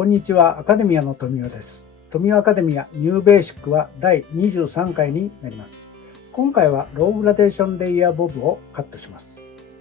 こんにちは、アカデミアの富代です。富代アカデミアニューベーシックは第23回になります。今回はローグラデーションレイヤーボブをカットします。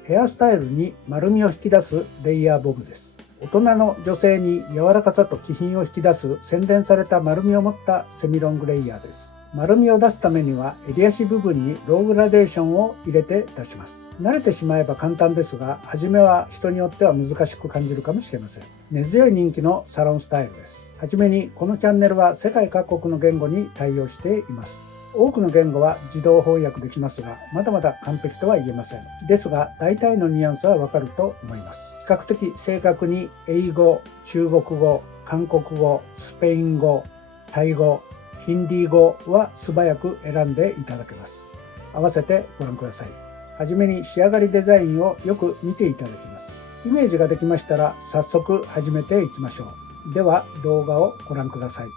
ヘアスタイルに丸みを引き出すレイヤーボブです。大人の女性に柔らかさと気品を引き出す洗練された丸みを持ったセミロングレイヤーです。丸みを出すためには襟足部分にローグラデーションを入れて出します。慣れてしまえば簡単ですが、初めは人によっては難しく感じるかもしれません。根強い人気のサロンスタイルです。はじめに、このチャンネルは世界各国の言語に対応しています。多くの言語は自動翻訳できますが、まだまだ完璧とは言えません。ですが、大体のニュアンスはわかると思います。比較的正確に英語、中国語、韓国語、スペイン語、タイ語、ヒンディー語は素早く選んでいただけます。合わせてご覧ください。はじめに仕上がりデザインをよく見ていただきます。イメージができましたら早速始めていきましょう。では動画をご覧ください。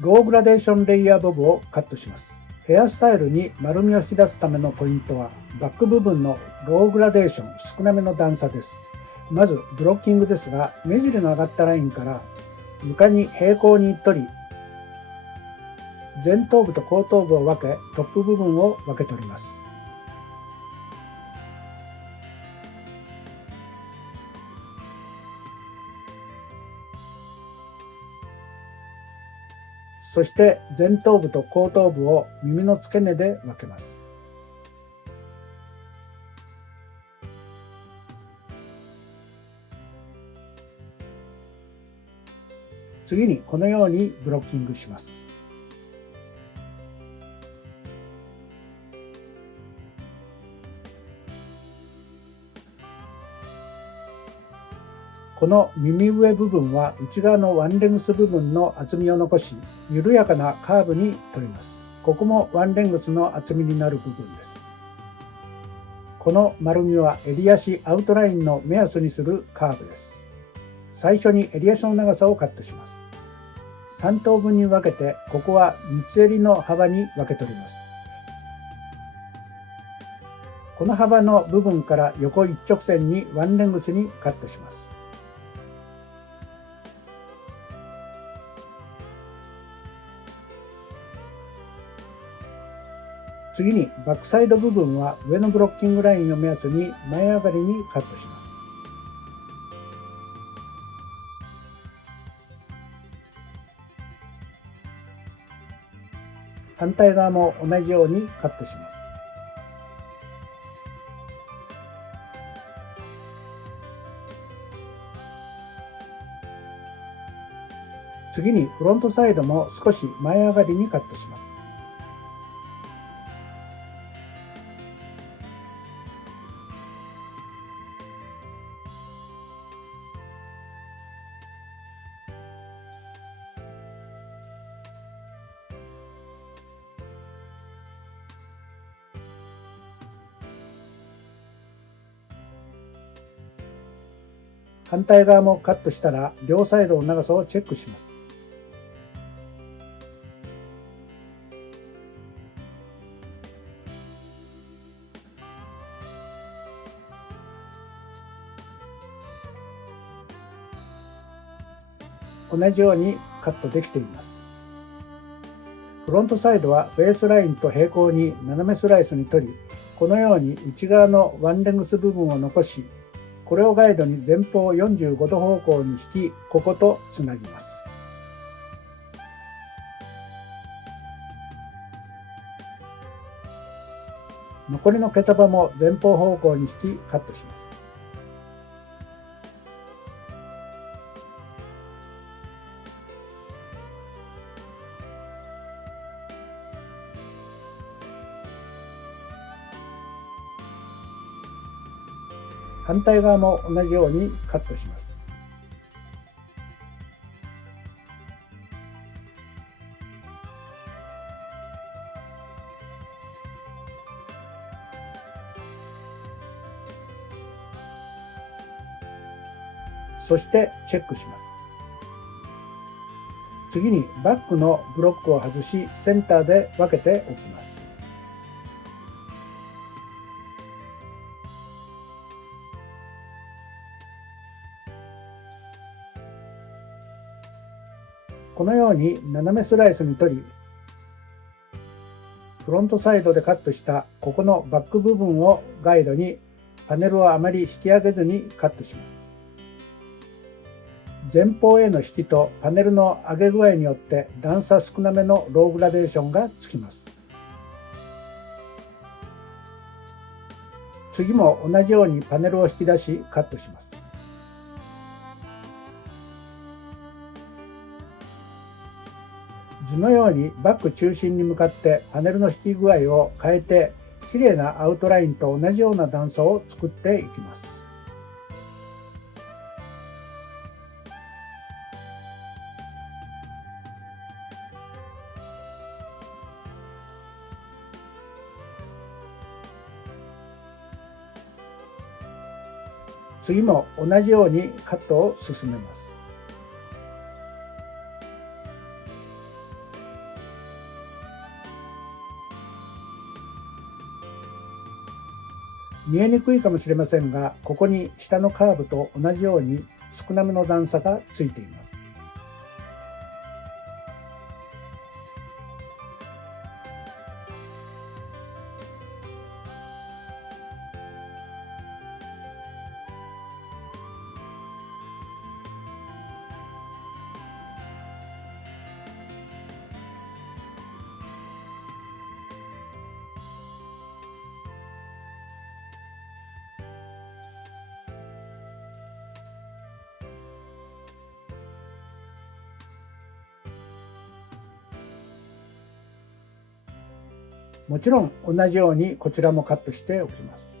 ローグラデーションレイヤーボブをカットします。ヘアスタイルに丸みを引き出すためのポイントは、バック部分のローグラデーション少なめの段差です。まずブロッキングですが、目尻の上がったラインから床に平行に取り、前頭部と後頭部を分け、トップ部分を分けております。そして前頭部と後頭部を耳の付け根で分けます。次にこのようにブロッキングします。この耳上部分は内側のワンレングス部分の厚みを残し、緩やかなカーブに取ります。ここもワンレングスの厚みになる部分です。この丸みは襟足アウトラインの目安にするカーブです。最初に襟足の長さをカットします。3等分に分けて、ここは三つ襟の幅に分けております。この幅の部分から横一直線にワンレングスにカットします。次にバックサイド部分は上のブロッキングラインを目安に前上がりにカットします。反対側も同じようにカットします。次にフロントサイドも少し前上がりにカットします。反対側もカットしたら両サイドの長さをチェックします。同じようにカットできています。フロントサイドはフェースラインと平行に斜めスライスに取り、このように内側のワンレングス部分を残し、これをガイドに前方45度方向に引き、こことつなぎます。残りの毛束も前方方向に引きカットします。反対側も同じようにカットします。そしてチェックします。次にバックのブロックを外し、センターで分けておきます。このように斜めスライスに取り、フロントサイドでカットしたここのバック部分をガイドにパネルをあまり引き上げずにカットします。前方への引きとパネルの上げ具合によって段差少なめのローグラデーションがつきます。次も同じようにパネルを引き出しカットします。図のようにバック中心に向かってパネルの引き具合を変えて、きれいなアウトラインと同じような段差を作っていきます。次も同じようにカットを進めます。見えにくいかもしれませんが、ここに下のカーブと同じように少なめの段差がついています。もちろん同じようにこちらもカットしておきます。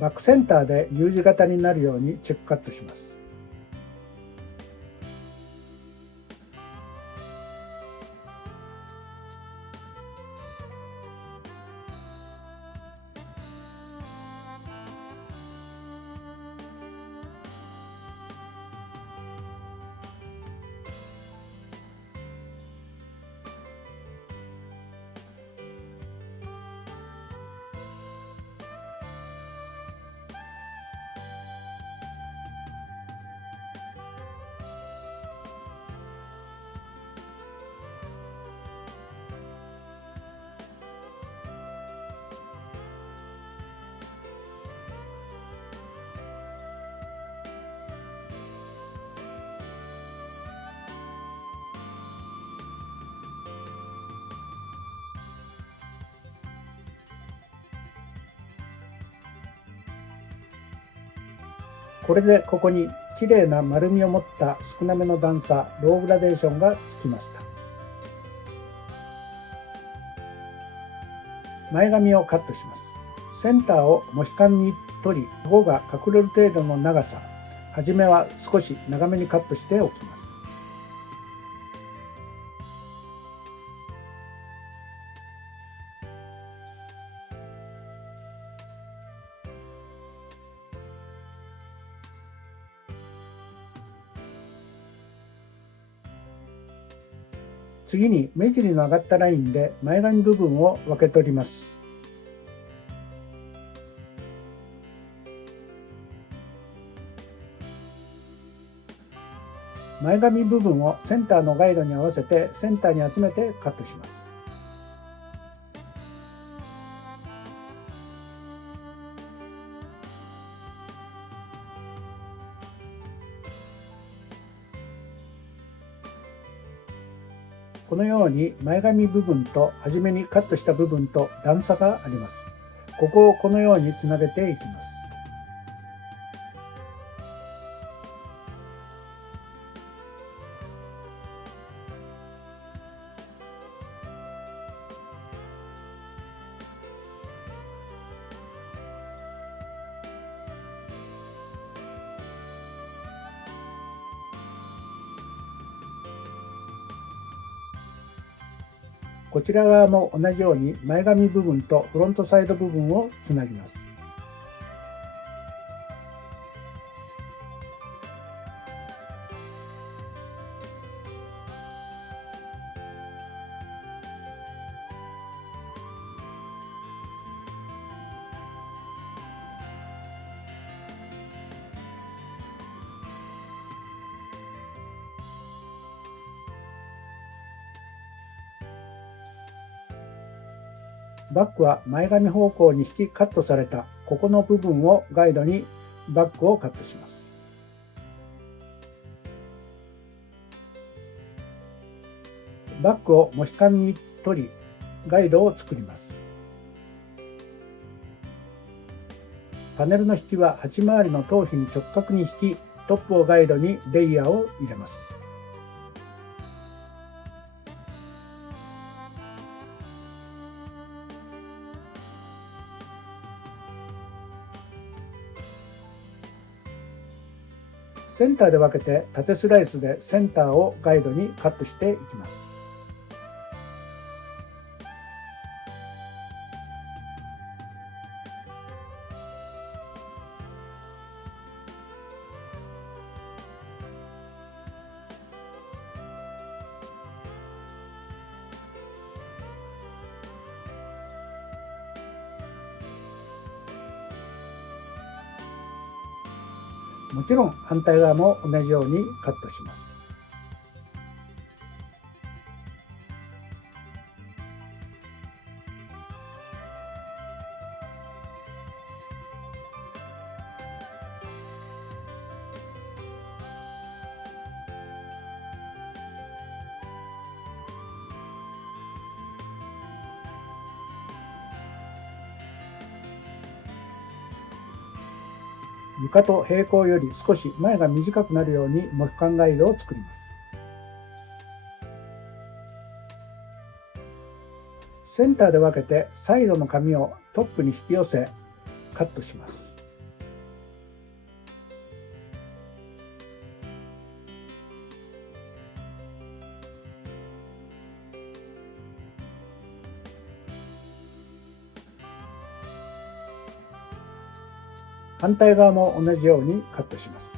バックセンターで U 字型になるようにチェックカットします。これでここにきれいな丸みを持った少なめの段差、ローグラデーションがつきました。前髪をカットします。センターをモヒカンに取り、顎が隠れる程度の長さ、はじめは少し長めにカットしておきます。次に目尻の上がったラインで前髪部分を分け取ります。前髪部分をセンターのガイドに合わせてセンターに集めてカットします。このように前髪部分と初めにカットした部分と段差があります。ここをこのようにつなげていきます。こちら側も同じように前髪部分とフロントサイド部分をつなぎます。バックは前髪方向に引きカットされたここの部分をガイドにバックをカットします。バックをモヒカンに取りガイドを作ります。パネルの引きは8回りの頭皮に直角に引きトップをガイドにレイヤーを入れます。センターで分けて縦スライスでセンターをガイドにカットしていきます。もちろん反対側も同じようにカットします。床と平行より少し前が短くなるようにモヒカンガイドを作ります。センターで分けてサイドの紙をトップに引き寄せカットします。反対側も同じようにカットします。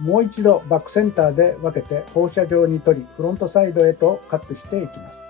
もう一度バックセンターで分けて放射状に取りフロントサイドへとカットしていきます。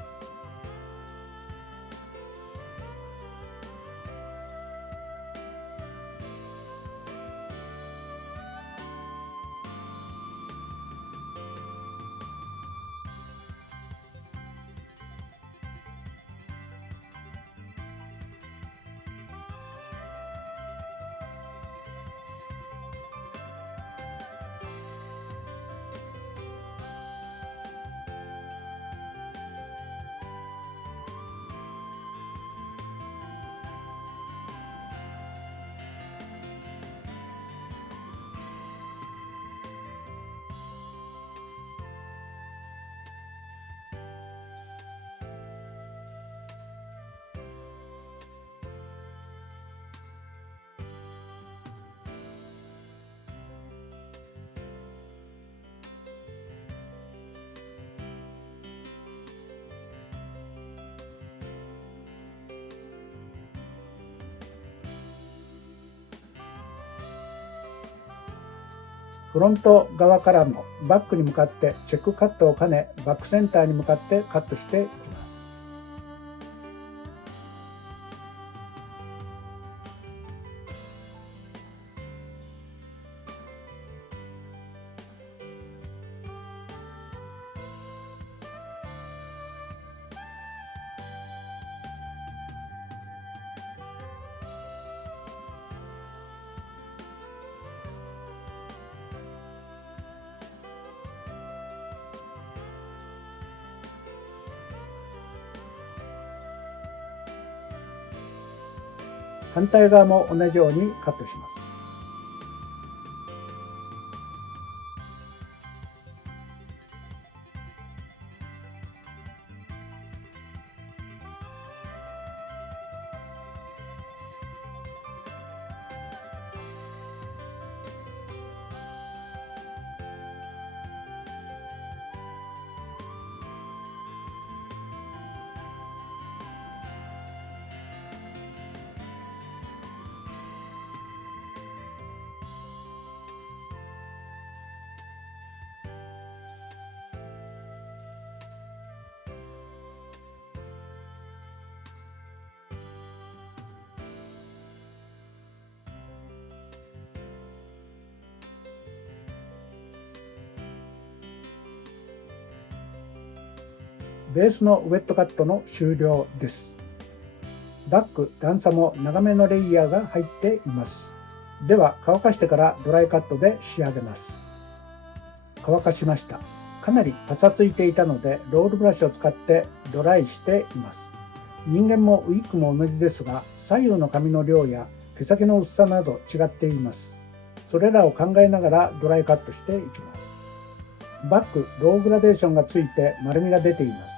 フロント側からもバックに向かってチェックカットを兼ね、バックセンターに向かってカットしていきます。反対側も同じようにカットします。ベースのウェットカットの終了です。バック、段差も長めのレイヤーが入っています。では乾かしてからドライカットで仕上げます。乾かしました。かなりパサついていたのでロールブラシを使ってドライしています。人間もウィッグも同じですが、左右の髪の量や毛先の薄さなど違っています。それらを考えながらドライカットしていきます。バック、ローグラデーションがついて丸みが出ています。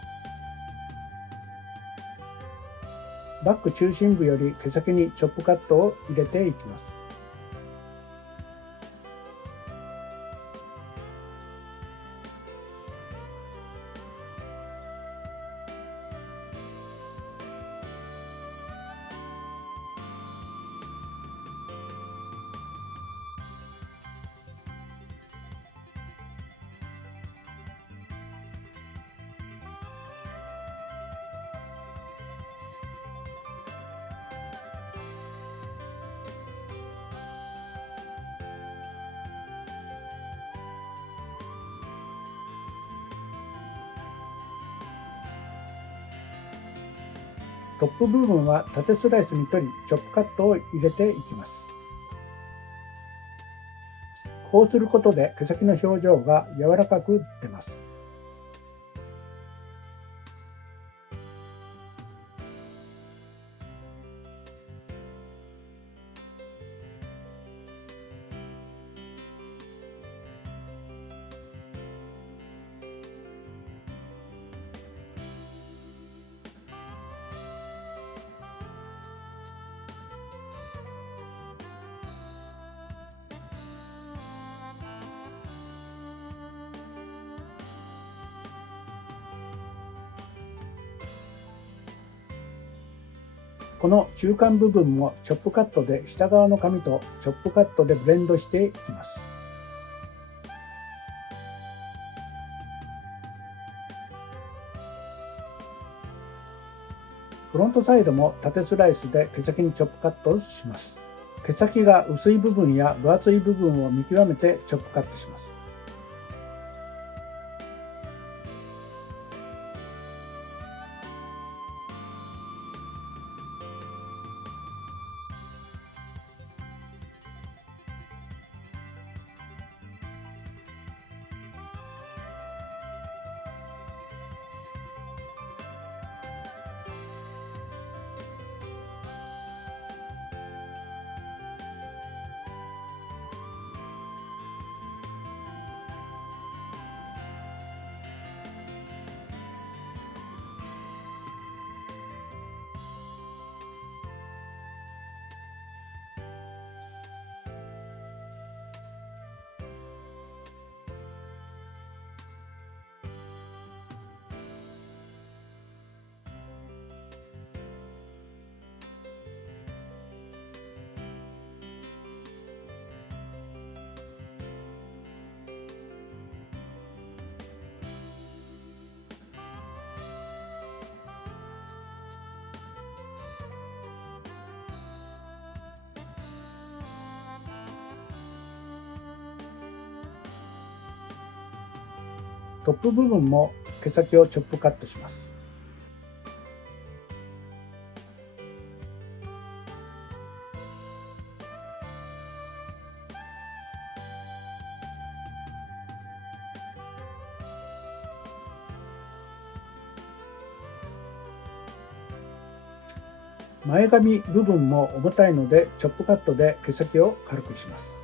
バック中心部より毛先にチョップカットを入れていきます。トップ部分は縦スライスに取り、チョップカットを入れていきます。こうすることで毛先の表情が柔らかく出ます。この中間部分もチョップカットで下側の髪とチョップカットでブレンドしていきます。フロントサイドも縦スライスで毛先にチョップカットをします。毛先が薄い部分や分厚い部分を見極めてチョップカットします。トップ部分も毛先をチョップカットします。前髪部分も重たいのでチョップカットで毛先を軽くします。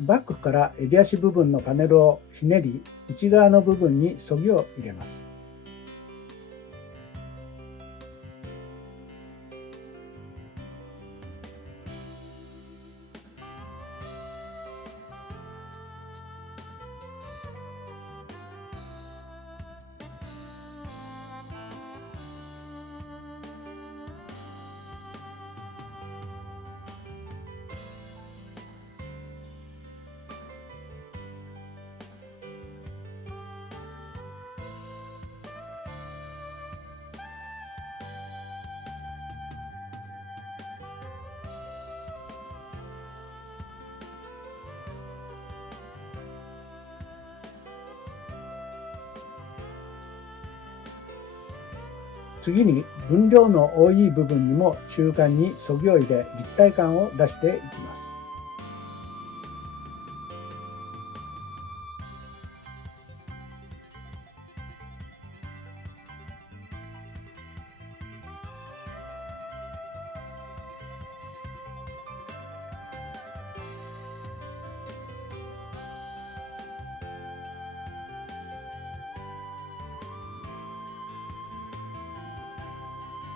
バックから襟足部分のパネルをひねり、内側の部分にそぎを入れます。次に分量の多い部分にも中間にそぎを入れ、立体感を出していきます。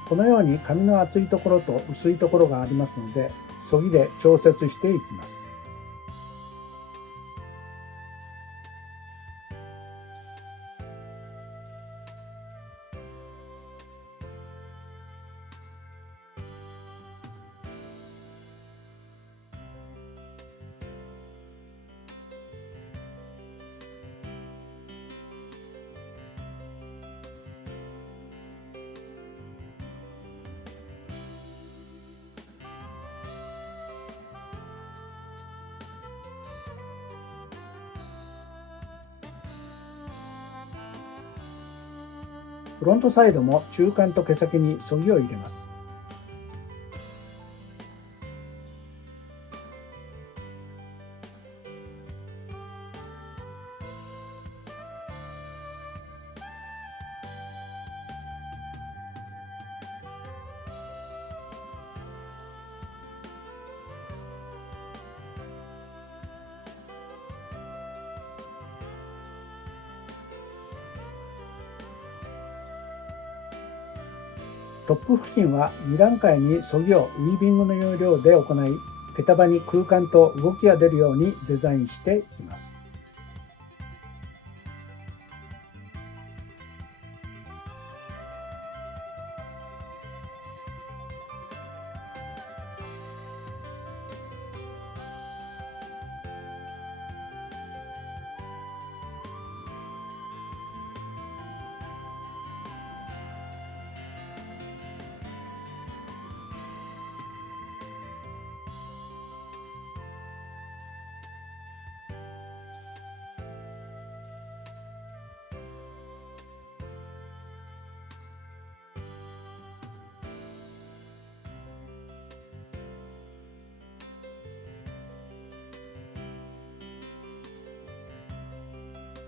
このように髪の厚いところと薄いところがありますので、そぎで調節していきます。フロントサイドも中間と毛先にそぎを入れます。トップ付近は2段階にそぎをウィービングの要領で行い、毛束に空間と動きが出るようにデザインしていきます。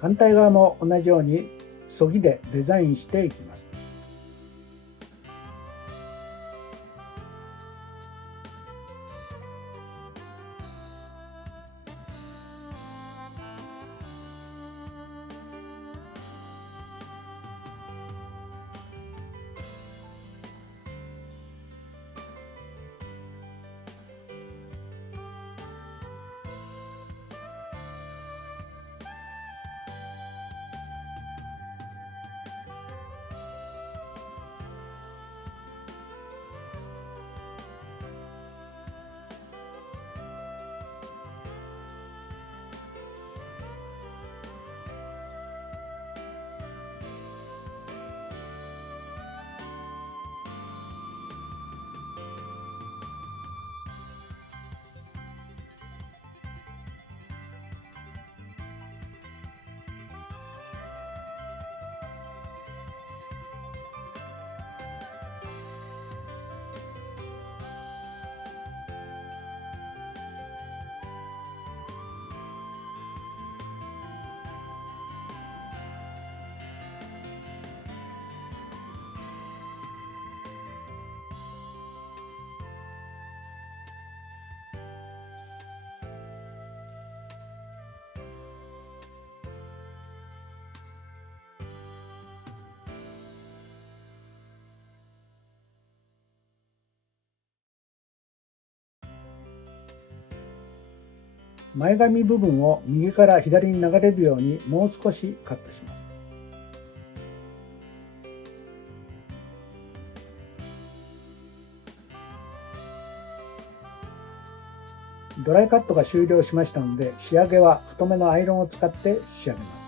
反対側も同じようにそぎでデザインしていきます。前髪部分を右から左に流れるようにもう少しカットします。ドライカットが終了しましたので、仕上げは太めのアイロンを使って仕上げます。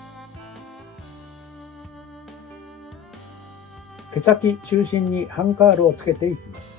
毛先中心に半カールをつけていきます。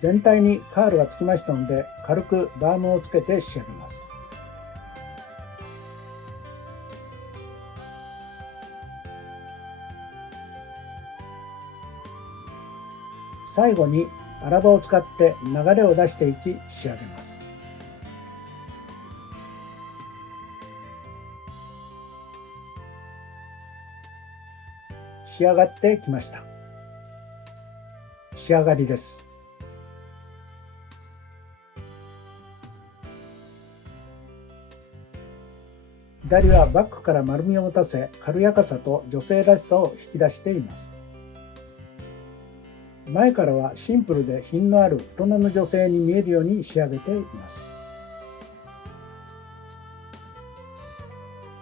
全体にカールがつきましたので、軽くバームをつけて仕上げます。最後に荒刃を使って流れを出していき仕上げます。仕上がってきました。仕上がりです。左はバックから丸みを持たせ、軽やかさと女性らしさを引き出しています。前からはシンプルで品のある大人の女性に見えるように仕上げています。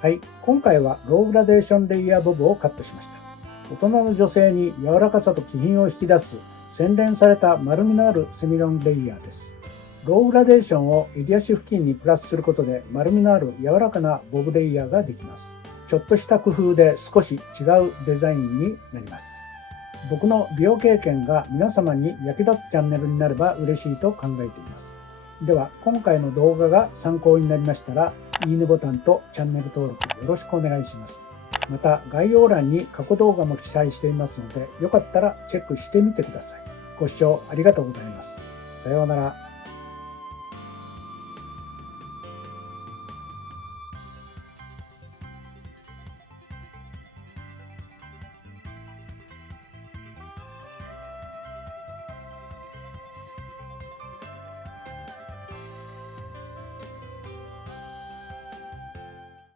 はい、今回はローグラデーションレイヤーボブをカットしました。大人の女性に柔らかさと気品を引き出す洗練された丸みのあるセミロンレイヤーです。ローグラデーションを襟足付近にプラスすることで丸みのある柔らかなボブレイヤーができます。ちょっとした工夫で少し違うデザインになります。僕の美容経験が皆様に役立つチャンネルになれば嬉しいと考えています。では今回の動画が参考になりましたら、いいねボタンとチャンネル登録よろしくお願いします。また概要欄に過去動画も記載していますので、よかったらチェックしてみてください。ご視聴ありがとうございます。さようなら。